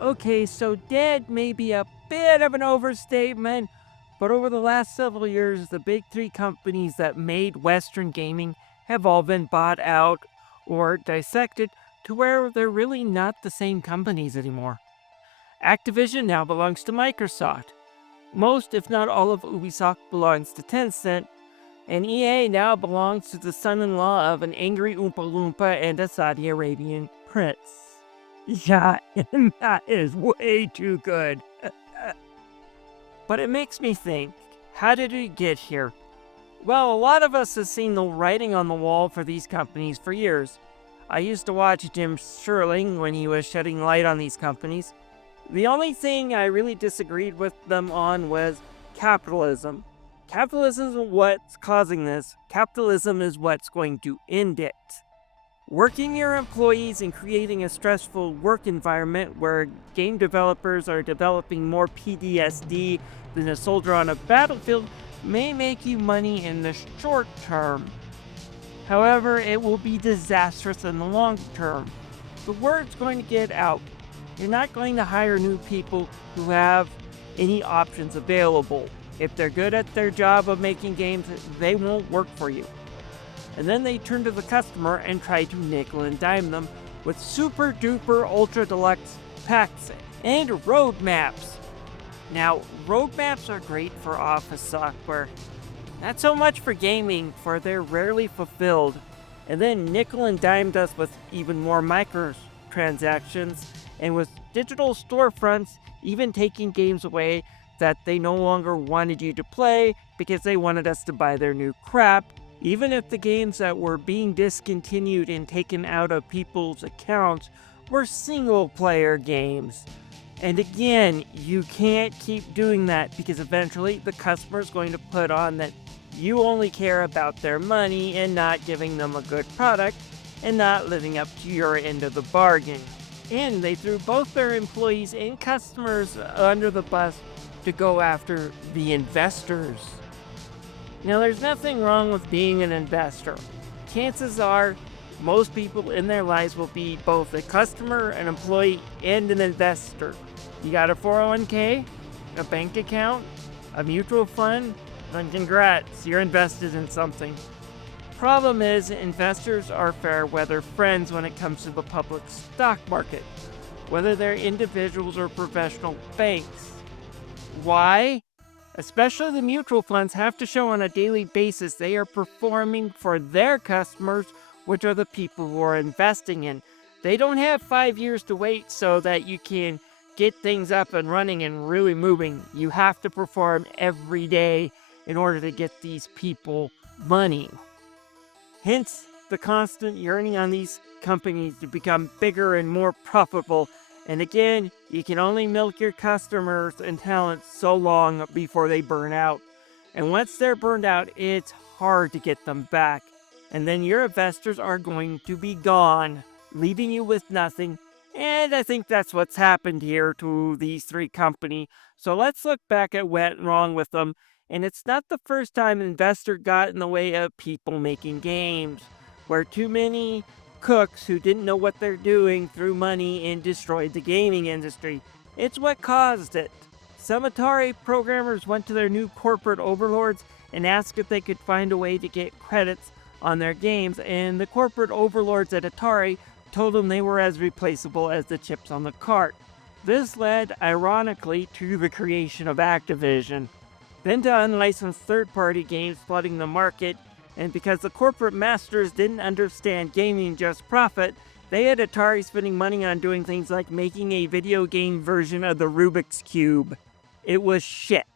Okay, so dead may be a bit of an overstatement, but over the last several years, the big three companies that made Western gaming have all been bought out or dissected to where they're really not the same companies anymore. Activision now belongs to Microsoft. Most, if not all, of Ubisoft belongs to Tencent, and EA now belongs to the son in law of an angry Oompa Loompa and a Saudi Arabian prince. Yeah, and that is way too good. But it makes me think, how did we get here? Well, a lot of us have seen the writing on the wall for these companies for years. I used to watch Jim Sherling when he was shedding light on these companies. The only thing I really disagreed with them on was capitalism. Capitalism is what's causing this. Capitalism is what's going to end it. Working your employees and creating a stressful work environment where game developers are developing more PTSD than a soldier on a battlefield may make you money in the short term. However, it will be disastrous in the long term. The word's going to get out. You're not going to hire new people who have any options available. If they're good at their job of making games, they won't work for you. And then they turn to the customer and try to nickel and dime them with super duper ultra deluxe packs and roadmaps. Now, roadmaps are great for office software, not so much for gaming, for they're rarely fulfilled. And then nickel and dimed us with even more microtransactions, and with digital storefronts even taking games away that they no longer wanted you to play because they wanted us to buy their new crap, even if the games that were being discontinued and taken out of people's accounts were single-player games. And again, you can't keep doing that because eventually the customer's going to put on that you only care about their money and not giving them a good product and not living up to your end of the bargain. And they threw both their employees and customers under the bus to go after the investors. Now, there's nothing wrong with being an investor. Chances are, most people in their lives will be both a customer, an employee, and an investor. You got a 401k, a bank account, a mutual fund, then congrats, you're invested in something. Problem is, investors are fair weather friends when it comes to the public stock market, whether they're individuals or professional banks. Why? Especially the mutual funds have to show on a daily basis they are performing for their customers, which are the people who are investing in. They don't have 5 years to wait so that you can get things up and running and really moving. You have to perform every day in order to get these people money. Hence, the constant yearning on these companies to become bigger and more profitable. And again, you can only milk your customers and talent so long before they burn out. And once they're burned out, it's hard to get them back. And then your investors are going to be gone, leaving you with nothing. And I think that's what's happened here to these three companies. So let's look back at what went wrong with them. And it's not the first time an investor got in the way of people making games, where too many cooks who didn't know what they're doing threw money and destroyed the gaming industry. It's what caused it. Some Atari programmers went to their new corporate overlords and asked if they could find a way to get credits on their games, and the corporate overlords at Atari told them they were as replaceable as the chips on the cart. This led, ironically, to the creation of Activision. Then to unlicensed third-party games flooding the market, and because the corporate masters didn't understand gaming just profit, they had Atari spending money on doing things like making a video game version of the Rubik's Cube. It was shit.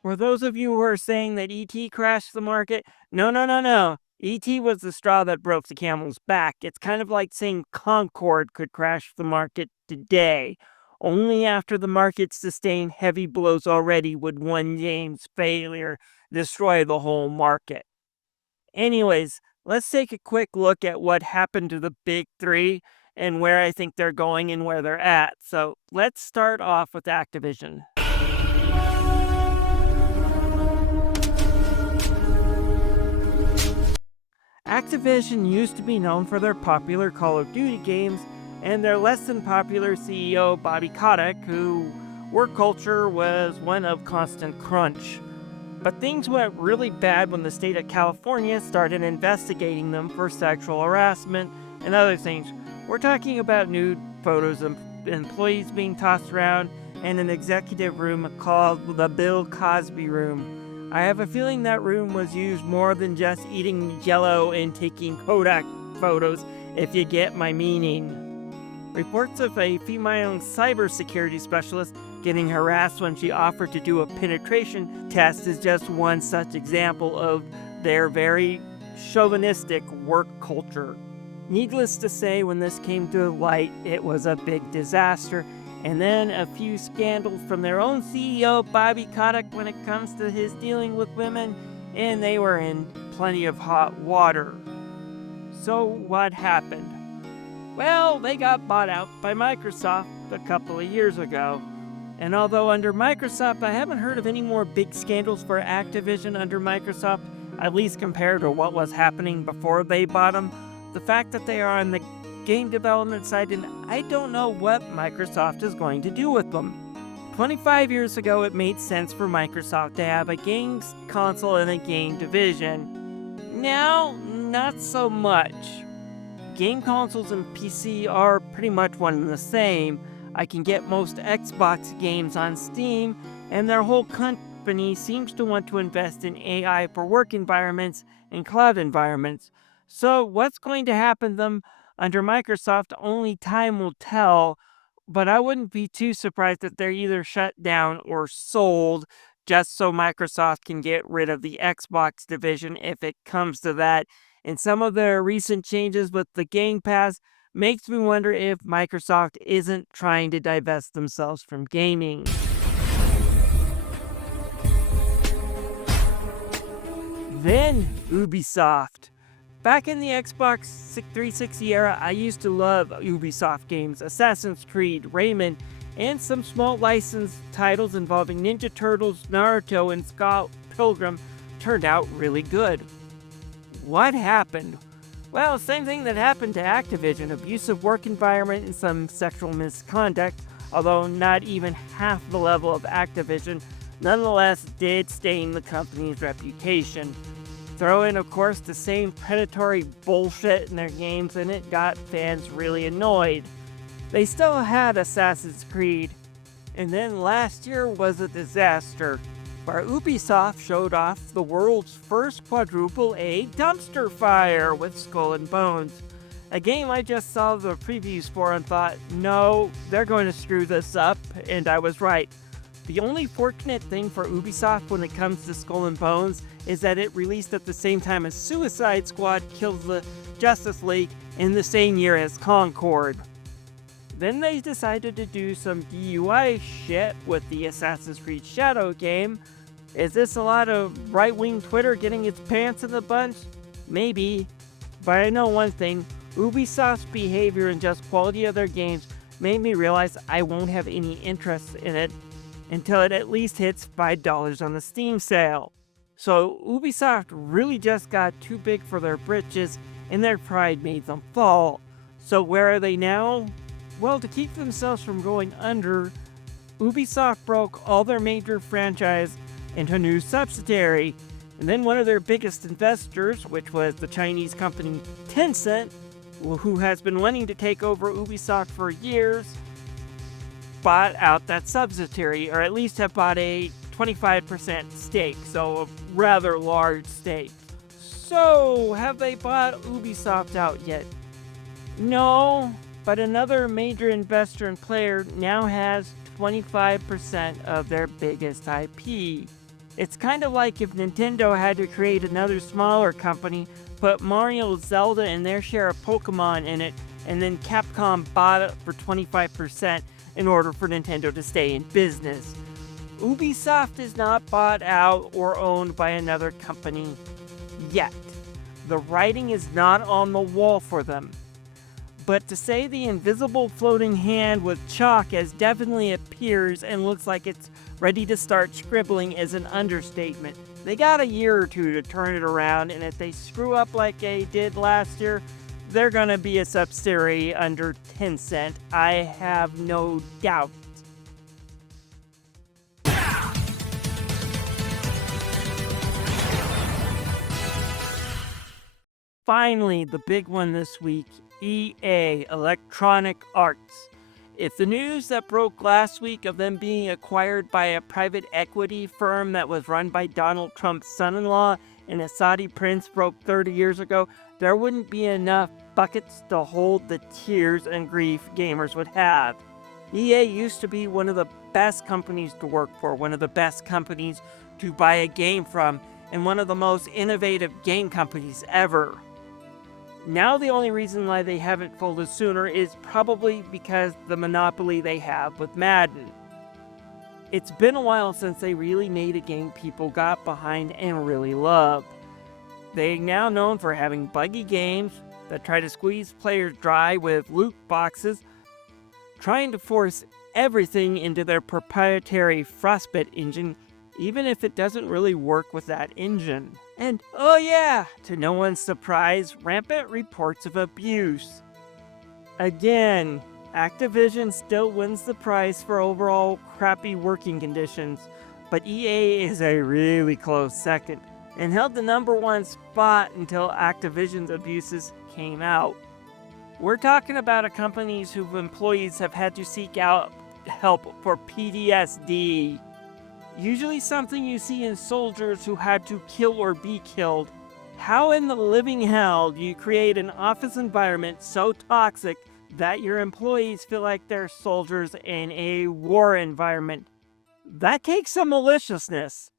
For those of you who are saying that E.T. crashed the market, no. E.T. was the straw that broke the camel's back. It's kind of like saying Concorde could crash the market today. Only after the market sustained heavy blows already would one game's failure destroy the whole market. Anyways, let's take a quick look at what happened to the big three and where I think they're going and where they're at. So let's start off with Activision. Activision used to be known for their popular Call of Duty games, and their less than popular CEO Bobby Kotick, who work culture was one of constant crunch. But things went really bad when the state of California started investigating them for sexual harassment and other things. We're talking about nude photos of employees being tossed around and an executive room called the Bill Cosby Room. I have a feeling that room was used more than just eating Jell-O and taking Kodak photos, if you get my meaning. Reports of a female cybersecurity specialist getting harassed when she offered to do a penetration test is just one such example of their very chauvinistic work culture. Needless to say, when this came to light, it was a big disaster, and then a few scandals from their own CEO, Bobby Kotick, when it comes to his dealing with women, and they were in plenty of hot water. So what happened? Well, they got bought out by Microsoft a couple of years ago. And although under Microsoft, I haven't heard of any more big scandals for Activision under Microsoft, at least compared to what was happening before they bought them, the fact that they are on the game development side, and I don't know what Microsoft is going to do with them. 25 years ago, it made sense for Microsoft to have a games console and a game division. Now, not so much. Game consoles and PC are pretty much one and the same. I can get most Xbox games on Steam, and their whole company seems to want to invest in AI for work environments and cloud environments. So what's going to happen to them under Microsoft, only time will tell, but I wouldn't be too surprised if they're either shut down or sold just so Microsoft can get rid of the Xbox division if it comes to that. And some of their recent changes with the Game Pass makes me wonder if Microsoft isn't trying to divest themselves from gaming. Then Ubisoft. Back in the Xbox 360 era, I used to love Ubisoft games, Assassin's Creed, Rayman, and some small licensed titles involving Ninja Turtles, Naruto, and Scott Pilgrim turned out really good. What happened? Well, same thing that happened to Activision, abusive work environment and some sexual misconduct, although not even half the level of Activision, nonetheless did stain the company's reputation. Throw in, of course, the same predatory bullshit in their games, and it got fans really annoyed. They still had Assassin's Creed, and then last year was a disaster, where Ubisoft showed off the world's first quadruple A dumpster fire with Skull and Bones. A game I just saw the previews for and thought, no, they're going to screw this up, and I was right. The only fortunate thing for Ubisoft when it comes to Skull and Bones is that it released at the same time as Suicide Squad Kills the Justice League in the same year as Concord. Then they decided to do some DUI shit with the Assassin's Creed Shadow game. Is this a lot of right-wing Twitter getting its pants in a bunch? Maybe. But I know one thing, Ubisoft's behavior and just quality of their games made me realize I won't have any interest in it until it at least hits $5 on the Steam sale. So Ubisoft really just got too big for their britches, and their pride made them fall. So where are they now? Well, to keep themselves from going under, Ubisoft broke all their major franchise into a new subsidiary, and then one of their biggest investors, which was the Chinese company Tencent, who has been wanting to take over Ubisoft for years, bought out that subsidiary, or at least have bought a 25% stake, so a rather large stake. So, have they bought Ubisoft out yet? No, but another major investor and player now has 25% of their biggest IP. It's kind of like if Nintendo had to create another smaller company, put Mario, Zelda, and their share of Pokemon in it, and then Capcom bought it for 25% in order for Nintendo to stay in business. Ubisoft is not bought out or owned by another company yet. The writing is not on the wall for them. But to say the invisible floating hand with chalk as definitely appears and looks like it's ready to start scribbling is an understatement. They got a year or two to turn it around, and if they screw up like they did last year, they're gonna be a subsidiary under Tencent. I have no doubt. Finally, the big one this week, EA, Electronic Arts. If the news that broke last week of them being acquired by a private equity firm that was run by Donald Trump's son-in-law and a Saudi prince broke 30 years ago, there wouldn't be enough buckets to hold the tears and grief gamers would have. EA used to be one of the best companies to work for, one of the best companies to buy a game from, and one of the most innovative game companies ever. Now the only reason why they haven't folded sooner is probably because the monopoly they have with Madden. It's been a while since they really made a game people got behind and really loved. They're now known for having buggy games that try to squeeze players dry with loot boxes, trying to force everything into their proprietary Frostbite engine, even if it doesn't really work with that engine. And, oh yeah, to no one's surprise, rampant reports of abuse. Again, Activision still wins the prize for overall crappy working conditions, but EA is a really close second, and held the #1 spot until Activision's abuses came out. We're talking about a company whose employees have had to seek out help for PTSD. Usually something you see in soldiers who had to kill or be killed. How in the living hell do you create an office environment so toxic that your employees feel like they're soldiers in a war environment? That takes some maliciousness.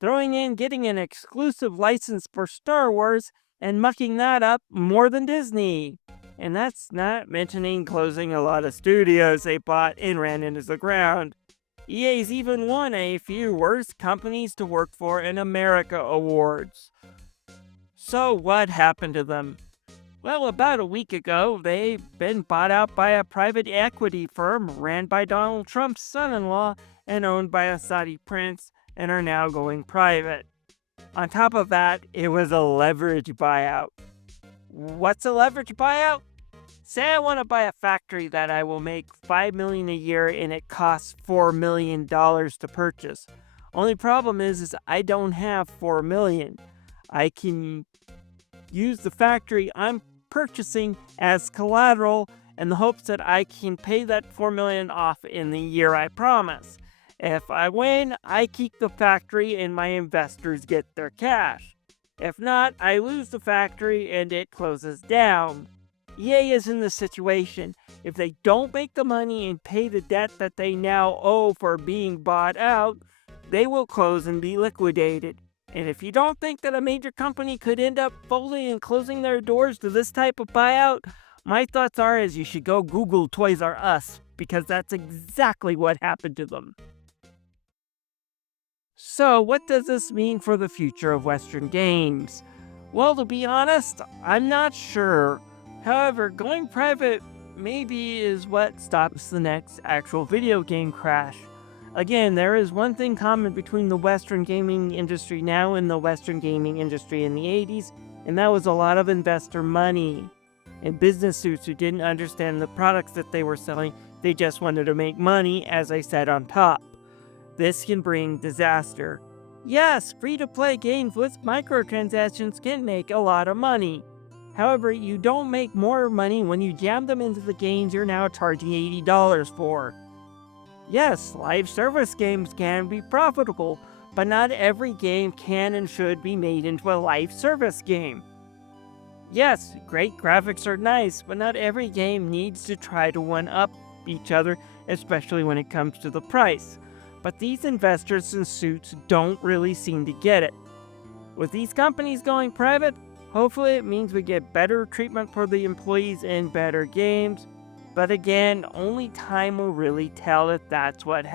Throwing in getting an exclusive license for Star Wars and mucking that up more than Disney. And that's not mentioning closing a lot of studios they bought and ran into the ground. EA's even won a few Worst Companies to Work For in America awards. So what happened to them? Well, about a week ago, they've been bought out by a private equity firm ran by Donald Trump's son-in-law and owned by a Saudi prince, and are now going private. On top of that, it was a leverage buyout. What's a leverage buyout? Say I want to buy a factory that I will make $5 million a year and it costs $4 million to purchase. Only problem is I don't have $4 million. I can use the factory I'm purchasing as collateral in the hopes that I can pay that $4 million off in the year I promise. If I win, I keep the factory and my investors get their cash. If not, I lose the factory and it closes down. EA is in this situation. If they don't make the money and pay the debt that they now owe for being bought out, they will close and be liquidated. And if you don't think that a major company could end up folding and closing their doors to this type of buyout, my thoughts are you should go Google Toys R Us, because that's exactly what happened to them. So, what does this mean for the future of Western games? Well, to be honest, I'm not sure. However, going private maybe is what stops the next actual video game crash. Again, there is one thing common between the Western gaming industry now and the Western gaming industry in the 80s, and that was a lot of investor money and business suits who didn't understand the products that they were selling. They just wanted to make money, as I said on top. This can bring disaster. Yes, free-to-play games with microtransactions can make a lot of money. However, you don't make more money when you jam them into the games you're now charging $80 for. Yes, live service games can be profitable, but not every game can and should be made into a live service game. Yes, great graphics are nice, but not every game needs to try to one-up each other, especially when it comes to the price. But these investors in suits don't really seem to get it. With these companies going private, hopefully it means we get better treatment for the employees in better games. But again, only time will really tell if that's what happens.